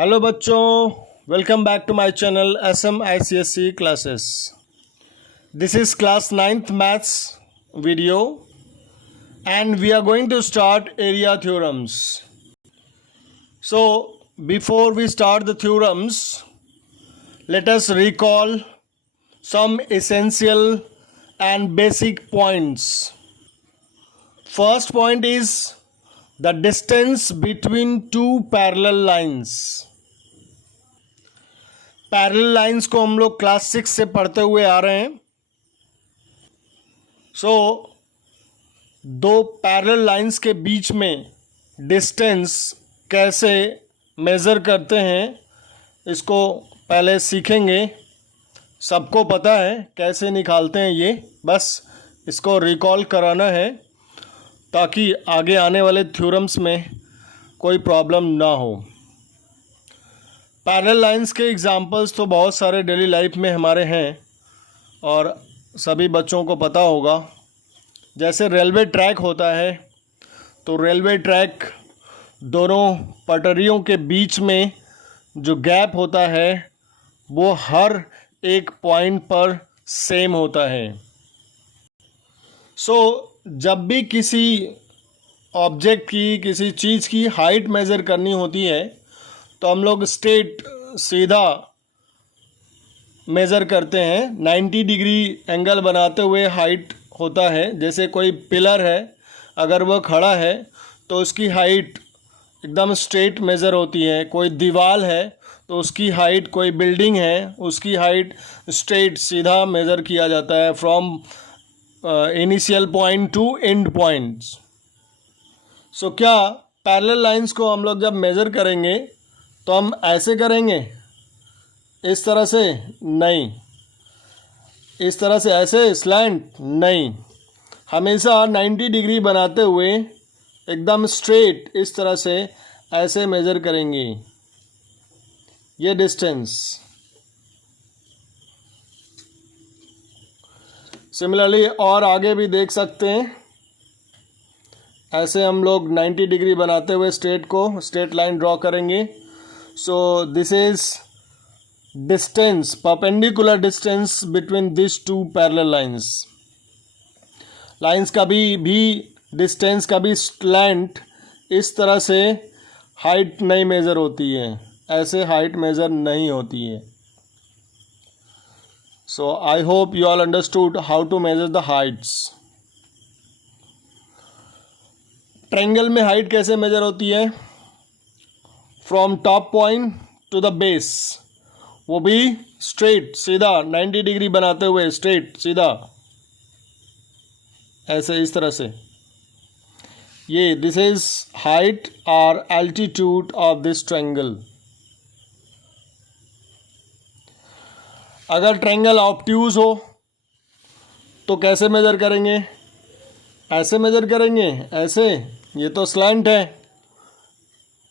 Hello बच्चों, welcome back to my channel SM ICSE क्लासेस। This is class 9th maths video and we are going to start area theorems. So before we start the theorems, let us recall some essential and basic points. First point is the distance between two parallel lines. Parallel lines को हम लोग class 6 से पढ़ते हुए आ रहे हैं। दो parallel lines के बीच में डिस्टेंस कैसे मेज़र करते हैं इसको पहले सीखेंगे। सबको पता है कैसे निकालते हैं, ये बस इसको रिकॉल कराना है ताकि आगे आने वाले थ्योरम्स में कोई प्रॉब्लम ना हो। पैरेलल लाइंस के एग्जांपल्स तो बहुत सारे डेली लाइफ में हमारे हैं और सभी बच्चों को पता होगा। जैसे रेलवे ट्रैक होता है तो रेलवे ट्रैक दोनों पटरियों के बीच में जो गैप होता है वो हर एक पॉइंट पर सेम होता है। जब भी किसी ऑब्जेक्ट की, किसी चीज़ की हाइट मेज़र करनी होती है तो हम लोग स्ट्रेट सीधा मेज़र करते हैं। 90 डिग्री एंगल बनाते हुए हाइट होता है। जैसे कोई पिलर है, अगर वह खड़ा है तो उसकी हाइट एकदम स्ट्रेट मेज़र होती है। कोई दीवार है तो उसकी हाइट, कोई बिल्डिंग है उसकी हाइट स्ट्रेट सीधा मेज़र किया जाता है from initial point two and points. क्या पैरेलल लाइंस को हम लोग जब मेज़र करेंगे तो हम ऐसे करेंगे, इस तरह से नहीं, इस तरह से ऐसे स्लैंट नहीं, हमेशा 90 डिग्री बनाते हुए एकदम स्ट्रेट इस तरह से ऐसे मेज़र करेंगे ये डिस्टेंस। सिमिलरली और आगे भी देख सकते हैं, ऐसे हम लोग 90 डिग्री बनाते हुए स्ट्रेट लाइन ड्रॉ करेंगे। So this is distance, perpendicular distance between these two parallel lines. Lines का भी डिस्टेंस का भी स्लैंट इस तरह से हाइट नहीं मेज़र होती है, ऐसे हाइट मेज़र नहीं होती है। So I hope you all understood how to measure the heights. Triangle में हाइट कैसे मेज़र होती है? From top point two the base, वो भी स्ट्रेट सीधा 90 डिग्री बनाते हुए स्ट्रेट सीधा ऐसे इस तरह से। ये दिस इज हाइट और एल्टीट्यूड ऑफ दिस ट्रायंगल। अगर ट्रायंगल ऑब्ट्यूज हो तो कैसे मेज़र करेंगे? ऐसे मेज़र करेंगे, ऐसे। ये तो स्लैंट है,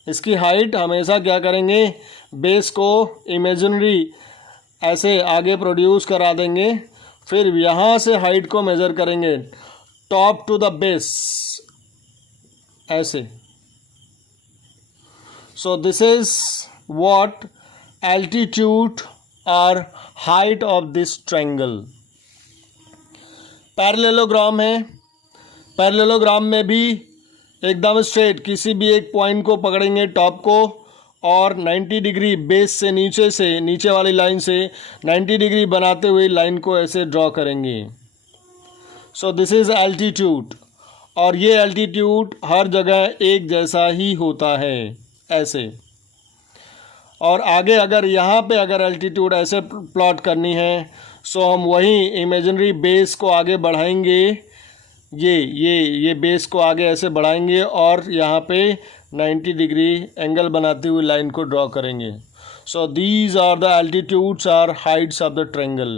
इसकी हाइट हमेशा क्या करेंगे, बेस को इमेजिनरी ऐसे आगे प्रोड्यूस करा देंगे, फिर यहाँ से हाइट को मेज़र करेंगे टॉप टू द बेस ऐसे। So this is what altitude और height of this triangle. Parallelogram है, पैरेललोग्राम में भी एकदम स्ट्रेट किसी भी एक पॉइंट को पकड़ेंगे टॉप को और 90 डिग्री बेस से नीचे वाली लाइन से 90 डिग्री बनाते हुए लाइन को ऐसे ड्रॉ करेंगे। सो दिस इज़ एल्टीट्यूड, और ये एल्टीट्यूड हर जगह एक जैसा ही होता है ऐसे। और आगे अगर यहाँ पे अगर एल्टीट्यूड ऐसे प्लॉट करनी है सो हम वही इमेजिनरी बेस को आगे बढ़ाएंगे, ये बेस को आगे ऐसे बढ़ाएंगे और यहाँ पे 90 डिग्री एंगल बनाते हुए लाइन को ड्रॉ करेंगे। So these are the altitudes or heights of the triangle.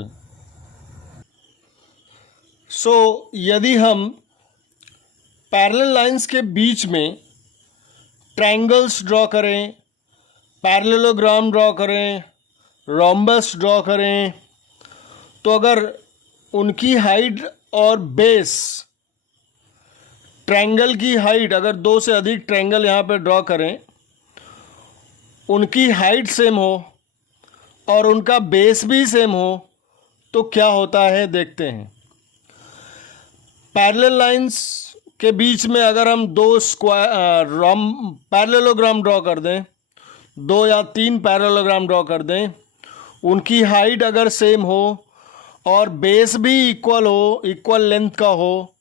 यदि हम पैरेलल लाइंस के बीच में ट्रायंगल्स ड्रॉ करें, पैरेललोग्राम ड्रॉ करें, रोम्बस ड्रॉ करें, तो अगर उनकी हाइट और बेस, ट्रायंगल की हाइट अगर 2 से अधिक ट्रायंगल यहाँ पे ड्रॉ करें, उनकी हाइट सेम हो और उनका बेस भी सेम हो तो क्या होता है देखते हैं। पैरेलल लाइंस के बीच में अगर हम दो पैरेललोग्राम ड्रॉ कर दें, 2 या 3 पैरेललोग्राम ड्रॉ कर दें, उनकी हाइट अगर सेम हो और बेस भी इक्वल हो, इक्वल लेंथ का हो,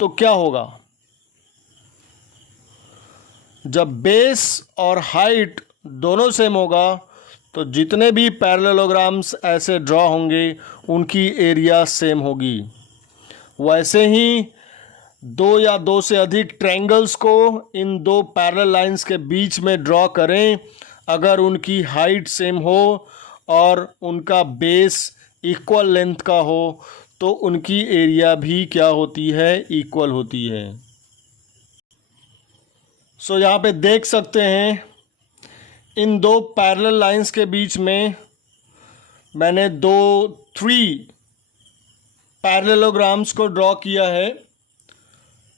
तो क्या होगा। जब बेस और हाइट दोनों सेम होगा तो जितने भी पैरेललोग्राम्स ऐसे ड्रॉ होंगे उनकी एरिया सेम होगी। वैसे ही 2 या 2 से अधिक ट्रायंगल्स को इन 2 पैरेलल लाइंस के बीच में ड्रॉ करें, अगर उनकी हाइट सेम हो और उनका बेस इक्वल लेंथ का हो तो उनकी एरिया भी क्या होती है, इक्वल होती है। सो यहाँ पे देख सकते हैं इन 2 पैरेलल लाइंस के बीच में मैंने 3 पैरेललोग्राम्स को ड्रॉ किया है।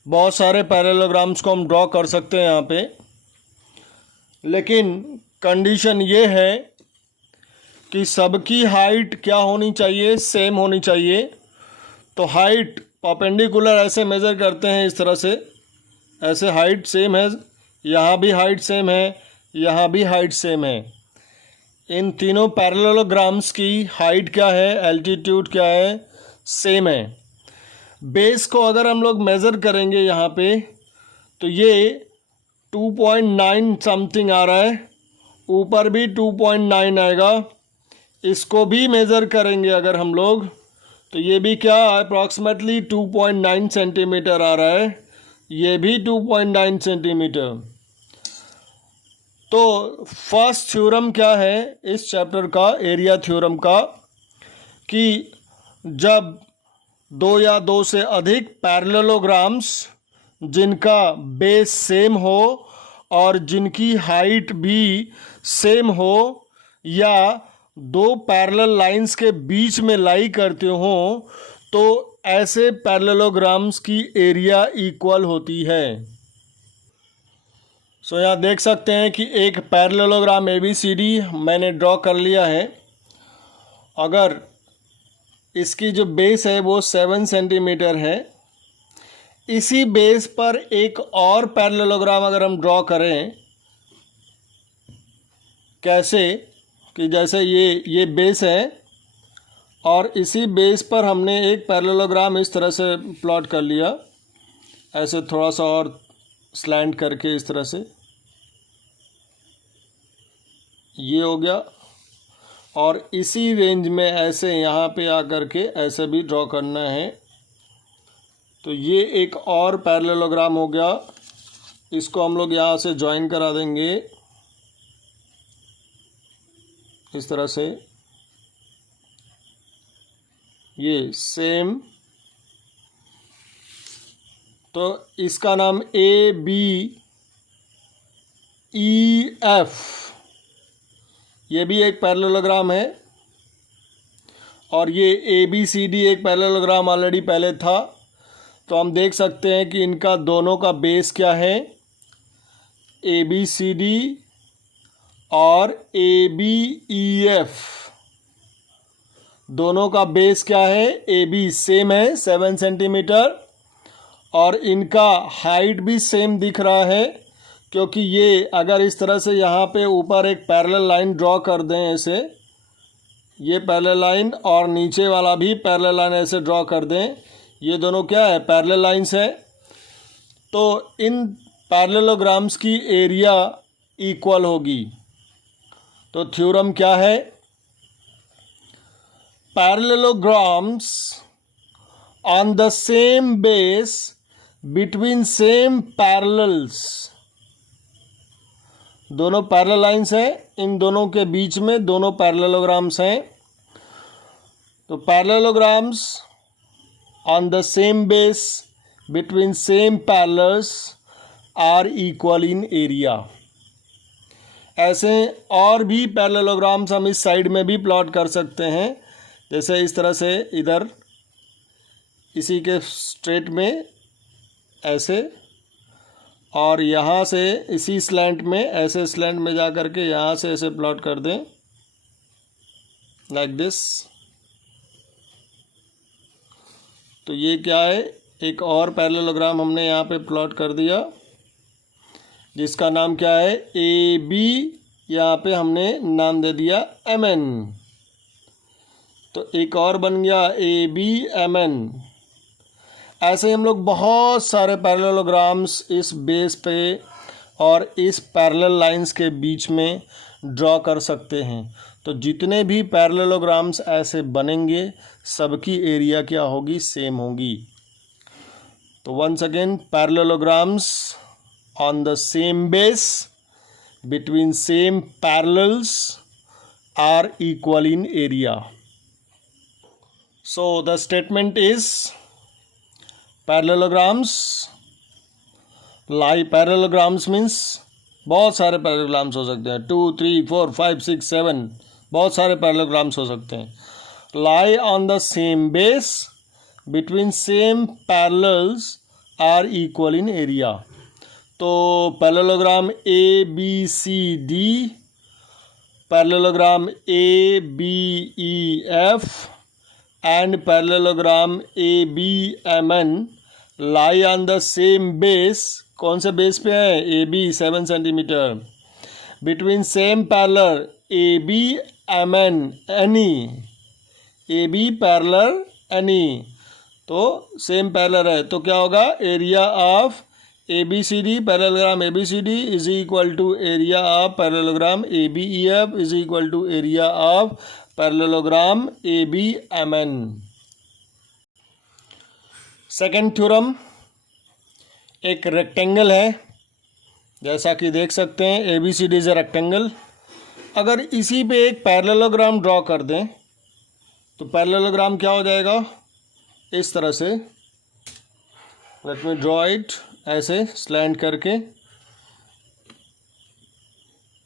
बहुत सारे पैरेललोग्राम्स को हम ड्रॉ कर सकते हैं यहाँ पे, लेकिन कंडीशन ये है कि सबकी हाइट क्या होनी चाहिए, सेम होनी चाहिए। तो हाइट परपेंडिकुलर ऐसे मेज़र करते हैं इस तरह से, ऐसे हाइट सेम है, यहाँ भी हाइट सेम है, यहाँ भी हाइट सेम है। इन तीनों पैरेललोग्राम्स की हाइट क्या है, एल्टीट्यूड क्या है, सेम है। बेस को अगर हम लोग मेज़र करेंगे यहाँ पे तो ये 2.9 समथिंग आ रहा है, ऊपर भी 2.9 आएगा। इसको भी मेज़र करेंगे अगर हम लोग तो ये भी क्या अप्रॉक्सीमेटली 2.9 सेंटीमीटर आ रहा है, ये भी 2.9 सेंटीमीटर। तो फर्स्ट थ्योरम क्या है इस चैप्टर का, एरिया थ्योरम का, कि जब 2 या 2 से अधिक पैरेललोग्राम्स जिनका बेस सेम हो और जिनकी हाइट भी सेम हो या 2 पैरेलल लाइंस के बीच में लाई करते हो तो ऐसे पैरेललोग्राम्स की एरिया इक्वल होती है। सो यहाँ देख सकते हैं कि एक पैरेललोग्राम ABCD मैंने ड्रॉ कर लिया है। अगर इसकी जो बेस है वो 7 सेंटीमीटर है, इसी बेस पर एक और पैरेललोग्राम अगर हम ड्रॉ करें, कैसे कि जैसे ये बेस है और इसी बेस पर हमने एक पैरेललोग्राम इस तरह से प्लॉट कर लिया, ऐसे थोड़ा सा और स्लैंट करके इस तरह से, ये हो गया। और इसी रेंज में ऐसे यहाँ पे आकर के ऐसे भी ड्रॉ करना है, तो ये एक और पैरेललोग्राम हो गया। इसको हम लोग यहाँ से ज्वाइन करा देंगे इस तरह से, ये सेम। तो इसका नाम ABEF, ये भी एक पैरेललोग्राम है। और ये ABCD एक पैरेललोग्राम ऑलरेडी पहले था। तो हम देख सकते हैं कि इनका दोनों का बेस क्या है, ABCD और ABEF, दोनों का बेस क्या है, AB सेम है 7 सेंटीमीटर, और इनका हाइट भी सेम दिख रहा है, क्योंकि ये अगर इस तरह से यहाँ पे ऊपर एक पैरेलल लाइन ड्रॉ कर दें ऐसे, ये पैरेलल लाइन और नीचे वाला भी पैरेलल लाइन ऐसे ड्रॉ कर दें, ये दोनों क्या है, पैरेलल लाइंस है। तो इन पैरेललोग्राम्स की एरिया इक्वल होगी। तो थ्योरम क्या है, parallelograms on the same base between same parallels, दोनों पैरेलल लाइंस हैं, इन दोनों के बीच में दोनों पैरेललोग्राम्स हैं। तो parallelograms on the same base between same parallels are equal in area. ऐसे और भी पैरेललोग्राम्स हम इस साइड में भी प्लॉट कर सकते हैं, जैसे इस तरह से इधर इसी के स्ट्रेट में ऐसे, और यहाँ से इसी स्लैंट में, ऐसे स्लैंट में जा कर के यहाँ से ऐसे प्लॉट कर दें लाइक दिस। तो ये क्या है, एक और पैरेललोग्राम हमने यहाँ पे प्लॉट कर दिया जिसका नाम क्या है, ए बी, यहाँ पे हमने नाम दे दिया एम एन। तो एक और बन गया ए बी एम एन। ऐसे ही हम लोग बहुत सारे पैरेललोग्राम्स इस बेस पे और इस पैरेलल लाइंस के बीच में ड्रॉ कर सकते हैं। तो जितने भी पैरेललोग्राम्स ऐसे बनेंगे सबकी एरिया क्या होगी, सेम होगी। तो once again, parallelograms on the same base between same parallels are equal in area. So the statement is parallelograms lie, parallelograms means बहुत सारे पैरेललोग्राम्स हो सकते हैं, 2 3 4 5 6 7 बहुत सारे पैरेललोग्राम्स हो सकते हैं। lie on the same base between same parallels are equal in area. तो parallelogram A B C D, parallelogram A B E F and parallelogram A B M N lie on the same base. कौन से base पे है, A B 7 centimetre, between same parallel A B M N any, A B parallel any. तो same parallel है तो क्या होगा, area of A B C D, parallelogram A B C D is equal to area of parallelogram A B E F is equal to area of parallelogram A B M N. Second theorem, एक rectangle है, जैसा कि देख सकते हैं A B C D is a rectangle. अगर इसी पे एक पैरेललोग्राम ड्रॉ कर दें तो पैरेललोग्राम क्या हो जाएगा, इस तरह से। लेट मी ड्रॉ इट, ऐसे स्लैंट करके।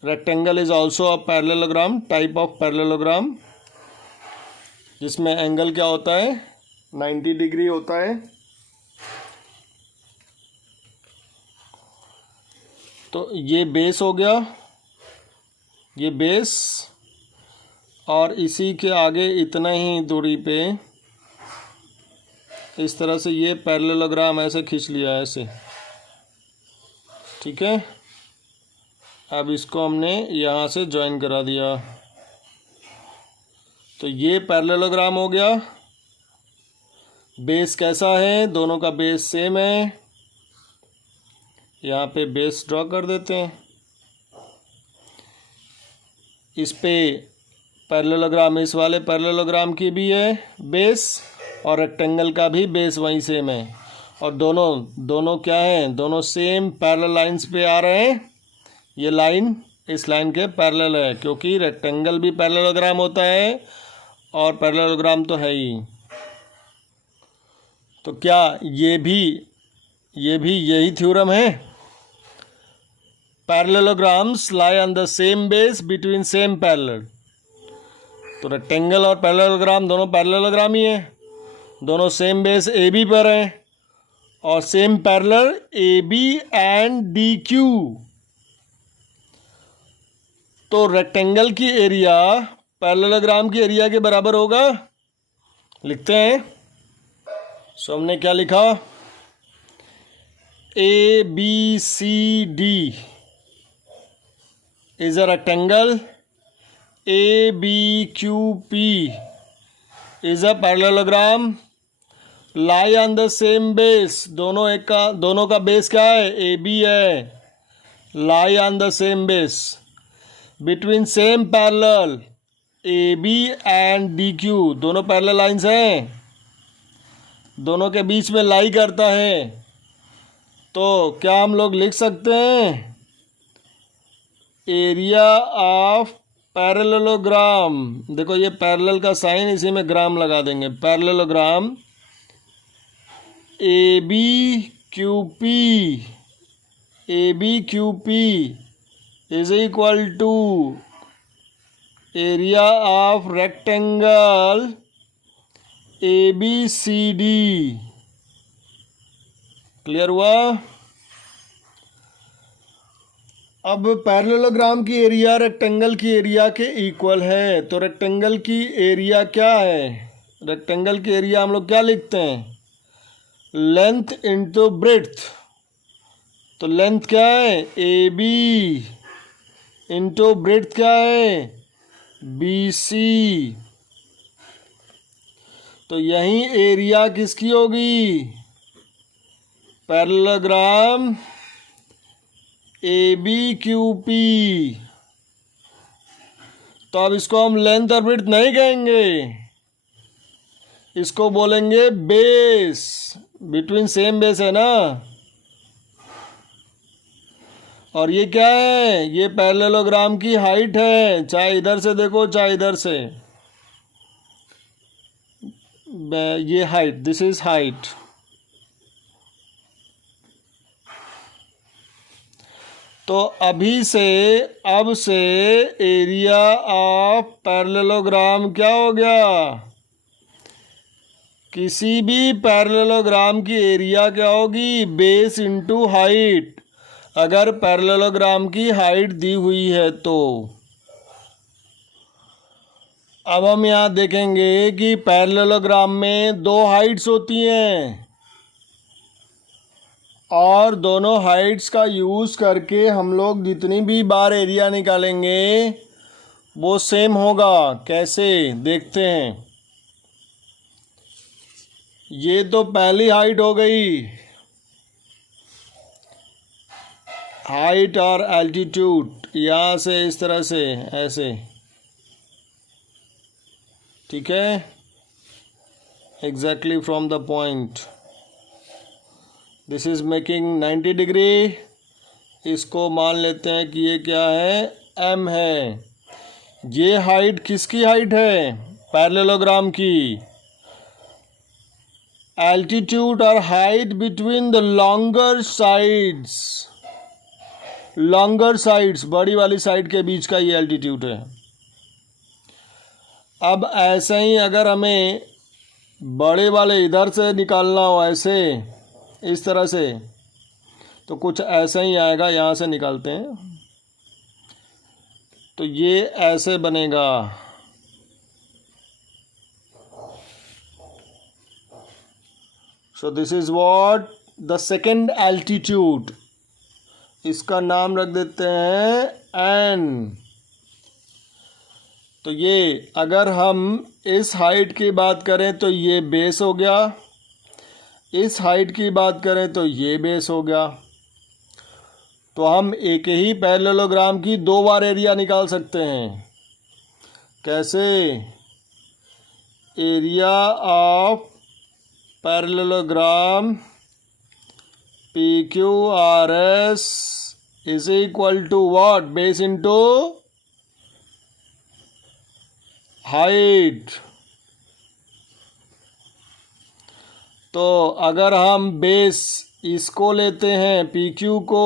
Rectangle is also a parallelogram, type of parallelogram, जिसमें एंगल क्या होता है, 90 डिग्री होता है। तो ये बेस हो गया, ये बेस, और इसी के आगे इतना ही दूरी पे इस तरह से ये पैरेललोग्राम ऐसे खींच लिया है, ऐसे, ठीक है। अब इसको हमने यहाँ से ज्वाइन करा दिया, तो ये पैरेललोग्राम हो गया। बेस कैसा है, दोनों का बेस सेम है। यहाँ पे बेस ड्रॉ कर देते हैं। इस पे पैरेललोग्राम, इस वाले पैरेललोग्राम की भी है बेस, और रेक्टेंगल का भी बेस वहीं सेम है। और दोनों क्या हैं, दोनों सेम पैरेलल लाइंस पे आ रहे हैं। ये लाइन इस लाइन के पैरेलल है, क्योंकि रेक्टेंगल भी पैरेललोग्राम होता है और पैरेललोग्राम तो है ही। तो क्या ये भी यही थ्योरम है, parallelograms lie on the same base between same parallel. तो रेक्टेंगल और पैरेललोग्राम दोनों पैरेललोग्राम ही है, दोनों सेम बेस ए बी पर हैं और same parallel A B and D Q. तो रेक्टेंगल की एरिया पैरेललोग्राम की एरिया के बराबर होगा, लिखते हैं। सो हमने क्या लिखा, A B C D is a rectangle, A B Q P is a parallelogram, lie on the same base, दोनों का बेस क्या है, ए बी है, lie on the same base between same parallel A B and D Q, दोनों parallel lines हैं, दोनों के बीच में लाई करता है। तो क्या हम लोग लिख सकते हैं, एरिया ऑफ पैरेललोग्राम, देखो ये पैरेलल का साइन, इसी में ग्राम लगा देंगे, parallelogram A B Q P is equal to area of rectangle A B C D. Clear हुआ? अब पैरेललोग्राम की एरिया रेक्टेंगल की एरिया के इक्वल है, तो रेक्टेंगल की एरिया क्या है? रेक्टेंगल की एरिया हम लोग क्या लिखते हैं? Length into breadth. तो लेंथ क्या है? ए बी इंटू ब्रेड्थ क्या है? B C. तो यही एरिया किसकी होगी? Parallelogram A B Q P. तो अब इसको हम लेंथ और ब्रेड्थ नहीं कहेंगे, इसको बोलेंगे बेस। बिटवीन सेम बेस है ना। और ये क्या है? ये पैरेललोग्राम की हाइट है, चाहे इधर से देखो चाहे इधर से। ये हाइट, दिस इज हाइट। तो अब से एरिया ऑफ पैरेललोग्राम क्या हो गया? किसी भी पैरेललोग्राम की एरिया क्या होगी? बेस इंटू हाइट, अगर पैरेललोग्राम की हाइट दी हुई है तो। अब हम यहाँ देखेंगे कि पैरेललोग्राम में दो हाइट्स होती हैं, और दोनों हाइट्स का यूज़ करके हम लोग जितनी भी बार एरिया निकालेंगे वो सेम होगा। कैसे? देखते हैं। ये तो पहली हाइट हो गई, हाइट और एल्टीट्यूड। यहाँ से इस तरह से ऐसे, ठीक है, exactly from the point. This is making 90 degree. इसको मान लेते हैं कि ये क्या है? एम है। ये हाइट किसकी हाइट है? पैरेललोग्राम की। एल्टीट्यूड और height between the longer sides, longer sides, बड़ी वाली साइड के बीच का ये एल्टीट्यूड है। अब ऐसे ही अगर हमें बड़े वाले इधर से निकालना हो, ऐसे इस तरह से, तो कुछ ऐसा ही आएगा। यहाँ से निकालते हैं तो ये ऐसे बनेगा। सो this is what the second altitude. इसका नाम रख देते हैं एन। तो ये अगर हम इस हाइट की बात करें तो ये बेस हो गया, इस हाइट की बात करें तो ये बेस हो गया। तो हम एक ही पैरेललोग्राम की दो बार एरिया निकाल सकते हैं। कैसे? Area of parallelogram P Q R S is equal to what? Base into height. तो अगर हम बेस इसको लेते हैं पी क्यू को,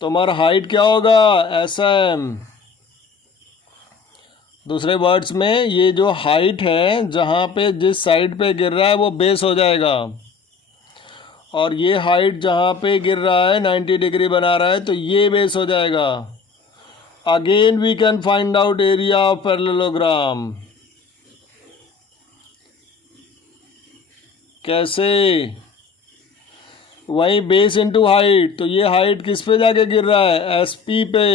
तो हमारा हाइट क्या होगा? S M. दूसरे वर्ड्स में ये जो हाइट है, जहाँ पे जिस साइड पे गिर रहा है वो बेस हो जाएगा, और ये हाइट जहाँ पे गिर रहा है 90 डिग्री बना रहा है तो ये बेस हो जाएगा। Again we can find out area of parallelogram. कैसे? वही बेस इंटू हाइट। तो ये हाइट किस पे जाके गिर रहा है? एस पी पे।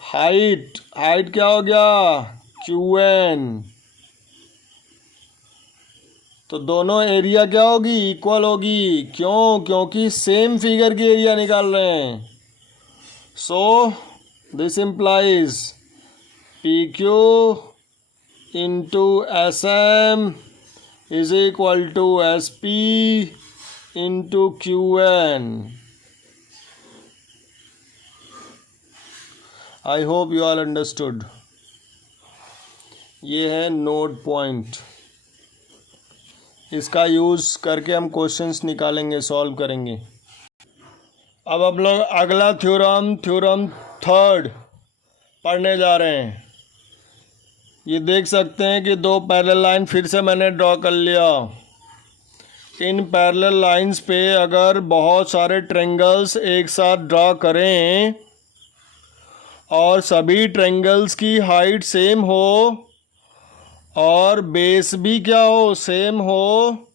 हाइट क्या हो गया? Q N. तो दोनों एरिया क्या होगी? इक्वल होगी। क्यों? क्योंकि सेम फिगर की एरिया निकाल रहे हैं। So this implies P Q into S M is equal to SP into QN. I hope you all understood. ये है नोट पॉइंट। इसका यूज़ करके हम क्वेश्चंस निकालेंगे, सॉल्व करेंगे। अब हम लोग अगला थ्योरम थर्ड पढ़ने जा रहे हैं। ये देख सकते हैं कि दो पैरेलल लाइन फिर से मैंने ड्रॉ कर लिया। इन पैरेलल लाइंस पे अगर बहुत सारे ट्रायंगल्स एक साथ ड्रा करें और सभी ट्रायंगल्स की हाइट सेम हो और बेस भी क्या हो, सेम हो,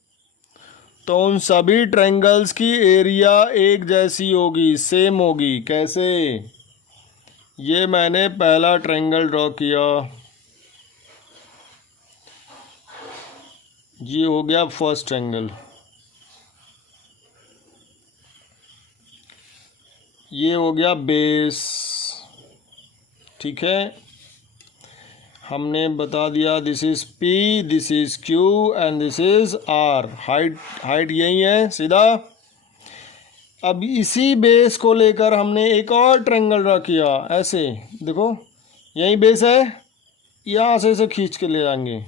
तो उन सभी ट्रायंगल्स की एरिया एक जैसी होगी, सेम होगी। कैसे? ये मैंने पहला ट्रायंगल ड्रॉ किया, ये हो गया फर्स्ट ट्रायंगल। ये हो गया बेस, ठीक है। हमने बता दिया this is P, this is Q and this is R। Height यही है सीधा। अब इसी बेस को लेकर हमने एक और ट्रायंगल ड्रा किया। ऐसे देखो, यही बेस है, यहाँ से इसे खींच के ले जाएंगे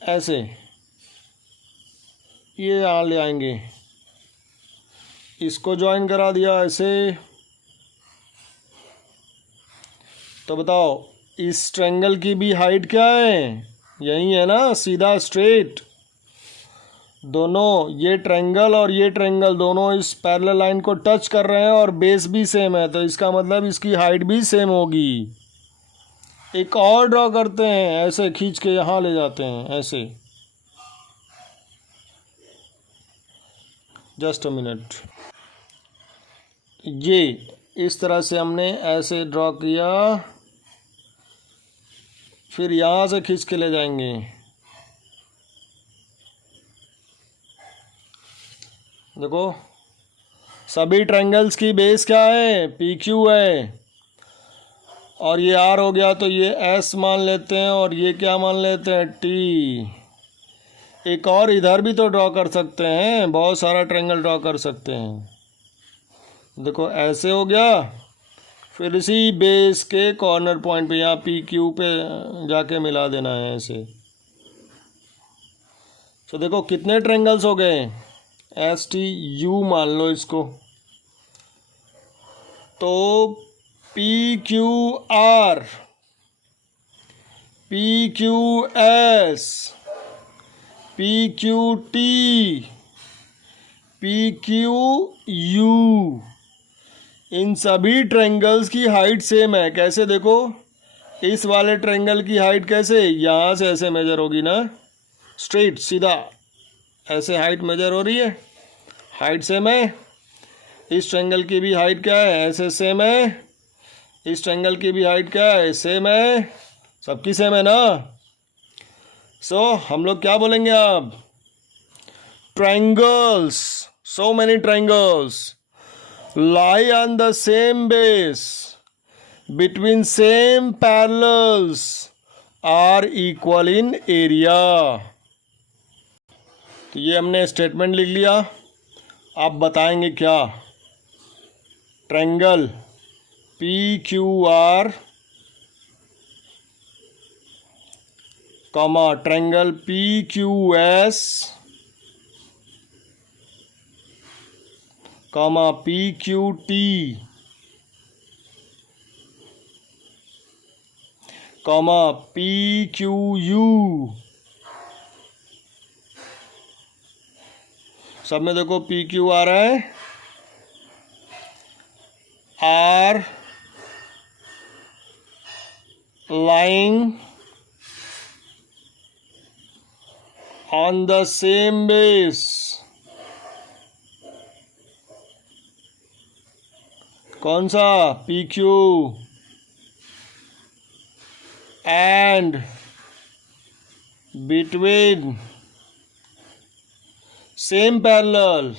ऐसे, ये यहाँ ले आएंगे, इसको ज्वाइन करा दिया ऐसे। तो बताओ इस ट्रायंगल की भी हाइट क्या है? यही है ना, सीधा स्ट्रेट। दोनों, ये ट्रायंगल और ये ट्रायंगल दोनों इस पैरेलल लाइन को टच कर रहे हैं और बेस भी सेम है, तो इसका मतलब इसकी हाइट भी सेम होगी। एक और ड्रॉ करते हैं, ऐसे खींच के यहाँ ले जाते हैं ऐसे। Just a minute. ये इस तरह से हमने ऐसे ड्रॉ किया, फिर यहाँ से खींच के ले जाएंगे। देखो सभी ट्रायंगल्स की बेस क्या है? PQ है, और ये R हो गया, तो ये S मान लेते हैं और ये क्या मान लेते हैं? T। एक और इधर भी तो ड्रॉ कर सकते हैं, बहुत सारा ट्रायंगल ड्रॉ कर सकते हैं। देखो ऐसे हो गया, फिर इसी बेस के कॉर्नर पॉइंट पे यहाँ PQ पे जाके मिला देना है ऐसे। तो देखो कितने ट्रायंगल्स हो गए? STU मान लो इसको। तो PQR, PQS, PQT, PQU, इन सभी ट्रायंगल्स की हाइट सेम है। कैसे? देखो इस वाले ट्रायंगल की हाइट कैसे, यहाँ से ऐसे मेजर होगी ना, स्ट्रेट सीधा ऐसे हाइट मेजर हो रही है, हाइट सेम है। इस ट्रायंगल की भी हाइट क्या है? ऐसे सेम है। इस ट्रायंगल की भी हाइट क्या है? सेम है। सबकी सेम है ना। सो हम लोग क्या बोलेंगे अब? Triangles, so many triangles lie on the same base between same parallels are equal in area। तो ये हमने स्टेटमेंट लिख लिया। आप बताएंगे क्या? Triangle PQR comma triangle PQS comma PQT comma PQU। सब में देखो PQ आ रहा है, R lying on the same base, कौन सा? PQ, and between same parallel,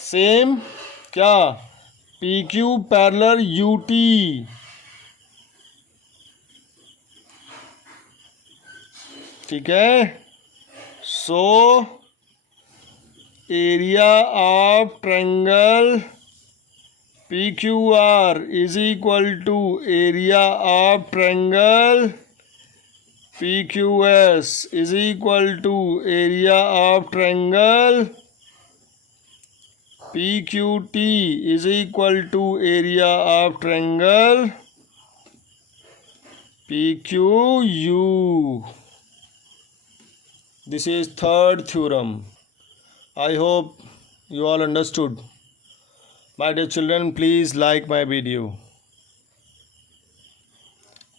same क्या? PQ parallel UT। ठीक है। So area of triangle PQR is equal to area of triangle PQS is equal to area of triangle PQT is equal to area of triangle PQU। This is third theorem. I hope you all understood. My dear children, please like my video.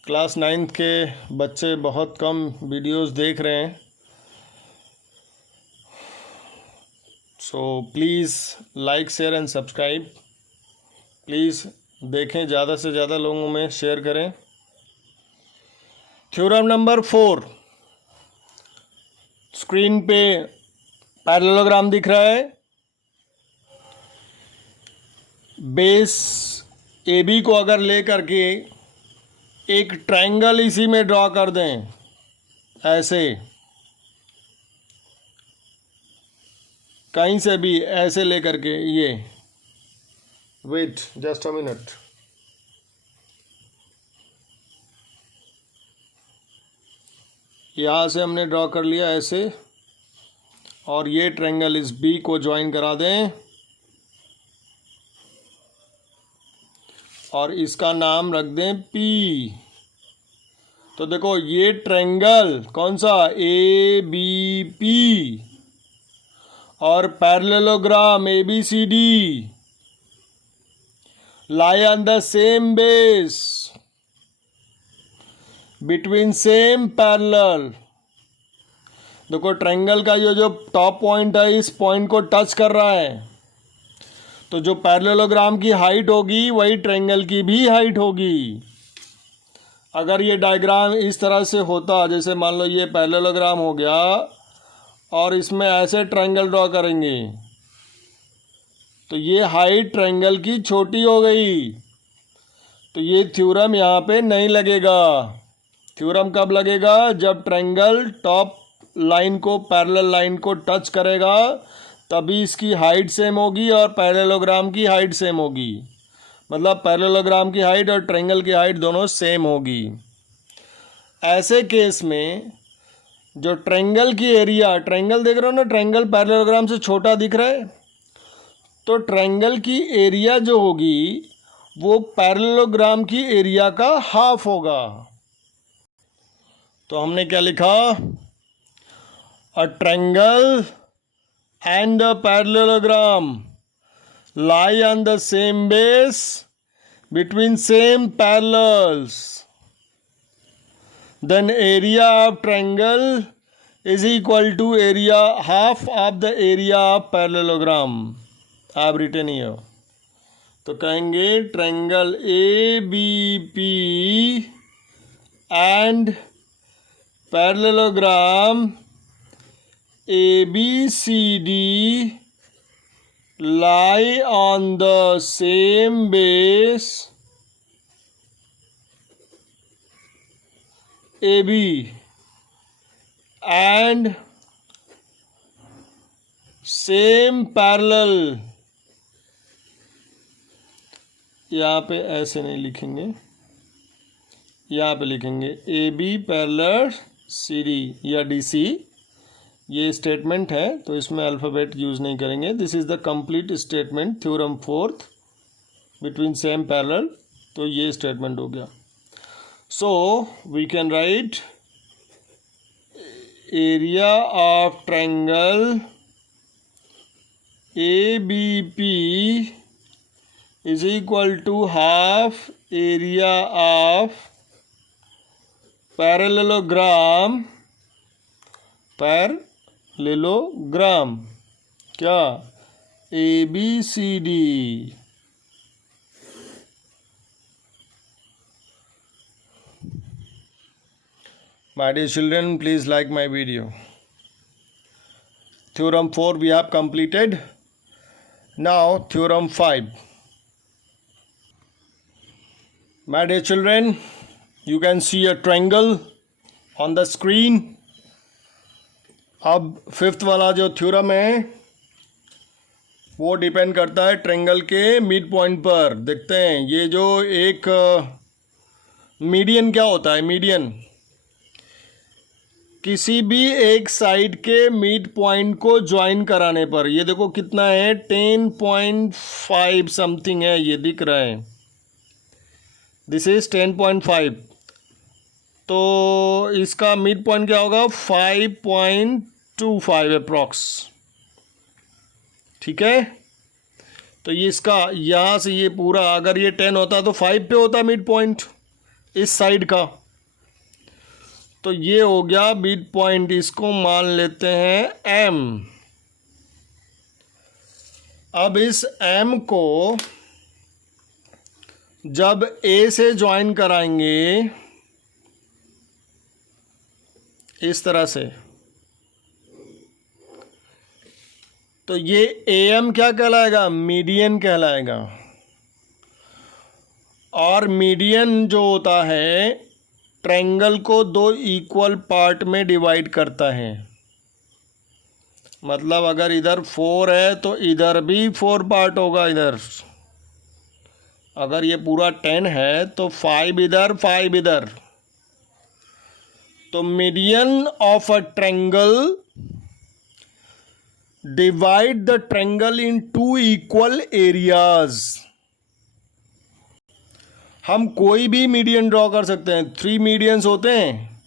Class 9th के बच्चे बहुत कम videos देख रहे हैं, so please like share and subscribe. Please देखें, ज़्यादा से ज़्यादा लोगों में शेयर करें. Theorem number 4. स्क्रीन पे पैरेललोग्राम दिख रहा है. बेस AB को अगर ले करके एक ट्रायंगल इसी में ड्रॉ कर दें, ऐसे कहीं से भी ऐसे ले करके, ये वेट जस्ट अ मिनट. यहाँ से हमने ड्रॉ कर लिया ऐसे, और ये ट्रायंगल इस B को ज्वाइन करा दें और इसका नाम रख दें P. तो देखो ये ट्रायंगल कौन सा, ABP, और parallelogram ABCD lie on the same base between same parallel. देखो ट्रायंगल का ये जो टॉप पॉइंट है इस पॉइंट को टच कर रहा है, तो जो पैरेललोग्राम की हाइट होगी वही ट्रायंगल की भी हाइट होगी. अगर ये डायग्राम इस तरह से होता, जैसे मान लो ये पैरेललोग्राम हो गया और इसमें ऐसे ट्रायंगल ड्रॉ करेंगे, तो ये हाइट ट्रायंगल की छोटी हो गई, तो ये थ्योरम यहाँ पे नहीं लगेगा. थ्योरम कब लगेगा, जब ट्रायंगल टॉप लाइन को, पैरेलल लाइन को टच करेगा, तभी इसकी हाइट सेम होगी और पैरेललोग्राम की हाइट सेम होगी. मतलब पैरेललोग्राम की हाइट और ट्रायंगल की हाइट दोनों सेम होगी. ऐसे केस में जो ट्रायंगल की एरिया, ट्रायंगल देख रहे हो ना, ट्रायंगल पैरेललोग्राम से छोटा दिख रहा है, तो ट्रायंगल की एरिया जो होगी वो पैरेललोग्राम की एरिया का हाफ होगा. तो हमने क्या लिखा, a triangle and the parallelogram lie on the same base between same parallels, then area of triangle is equal to area half of the area of parallelogram. I have written here. तो कहेंगे triangle ABP and parallelogram ABCD lie on the same base AB and same parallel. यहाँ पे ऐसे नहीं लिखेंगे, यहाँ पे लिखेंगे AB पैरेलल CD या DC. ये स्टेटमेंट है तो इसमें अल्फ़ाबेट यूज़ नहीं करेंगे. This is the complete statement, theorem 4th between same parallel. तो ये स्टेटमेंट हो गया. So we can write area of triangle ABP is equal to half area of parallelogram क्या, ABCD. My dear children, please like my video. Theorem 4 we have completed. Now theorem 5. My dear children, you can see a triangle on the screen. अब 5th वाला जो theorem है वो depend करता है triangle के mid point पर. देखते हैं ये जो एक मीडियन क्या होता है. मीडियन किसी भी एक साइड के मिड पॉइंट को ज्वाइन कराने पर, ये देखो कितना है, 10.5 समथिंग है, ये दिख रहा है. This is 10.5. तो इसका मिड पॉइंट क्या होगा, 5.2. 25 अप्रॉक्स। ठीक है, तो ये इसका यहाँ से ये पूरा, अगर ये 10 होता तो 5 पे होता मिड पॉइंट इस साइड का। तो ये हो गया मिड पॉइंट, इसको मान लेते हैं M। अब इस M को जब A से ज्वाइन कराएंगे इस तरह से, तो ये AM क्या कहलाएगा? मीडियन कहलाएगा। और मीडियन जो होता है ट्रायंगल को 2 इक्वल पार्ट में डिवाइड करता है। मतलब अगर इधर 4 है तो इधर भी 4 पार्ट होगा। इधर अगर ये पूरा 10 है तो 5 इधर 5 इधर। तो median of a triangle divide the triangle in 2 equal areas. हम कोई भी मीडियन ड्रॉ कर सकते हैं, 3 मीडियंस होते हैं।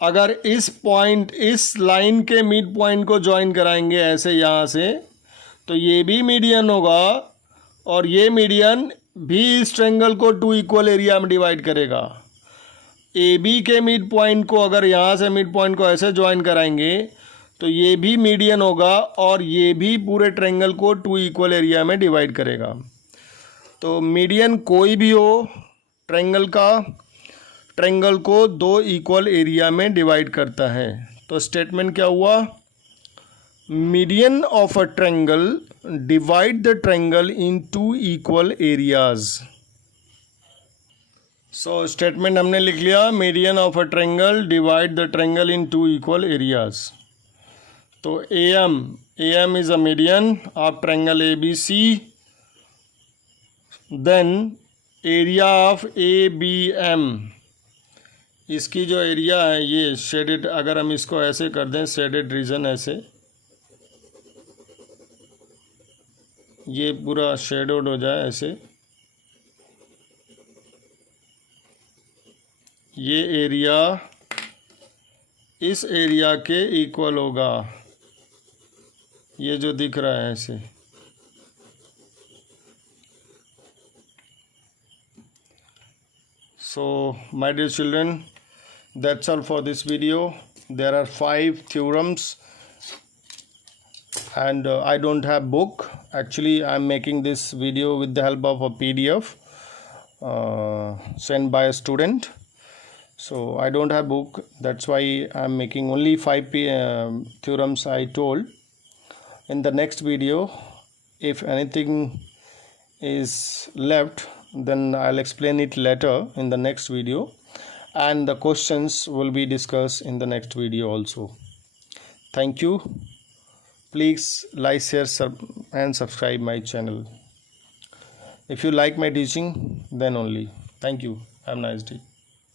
अगर इस पॉइंट, इस लाइन के मिड पॉइंट को ज्वाइन कराएंगे ऐसे यहाँ से, तो ये भी मीडियन होगा और ये मीडियन भी इस ट्रायंगल को 2 इक्वल एरिया में डिवाइड करेगा। ए बी के मिड पॉइंट को अगर यहाँ से मिड पॉइंट को ऐसे ज्वाइन कराएंगे तो ये भी मीडियन होगा और ये भी पूरे ट्रायंगल को 2 इक्वल एरिया में डिवाइड करेगा। तो मीडियन कोई भी हो ट्रायंगल का, ट्रायंगल को 2 इक्वल एरिया में डिवाइड करता है। तो स्टेटमेंट क्या हुआ? Median of a triangle divide the triangle in 2 equal areas. So statement हमने लिख लिया, median of a triangle divide the triangle in 2 equal areas. तो AM is a median of triangle ABC, then area of ABM, इसकी जो area है ये shaded, अगर हम इसको ऐसे कर दें शेडेड रीजन, ऐसे ये पूरा शेडोड हो जाए ऐसे, ये एरिया इस एरिया के इक्वल होगा, ये जो दिख रहा है ऐसे। So my dear children, that's all for this video. There are 5 theorems and I don't have book. Actually I'm making this video with the help of a PDF sent by a student. So I don't have book, that's why I'm making only 5 theorems I told. In the next video, if anything is left, then I'll explain it later in the next video, and the questions will be discussed in the next video also. Thank you. Please like, share and subscribe my channel. If you like my teaching, then only. Thank you. Have a nice day.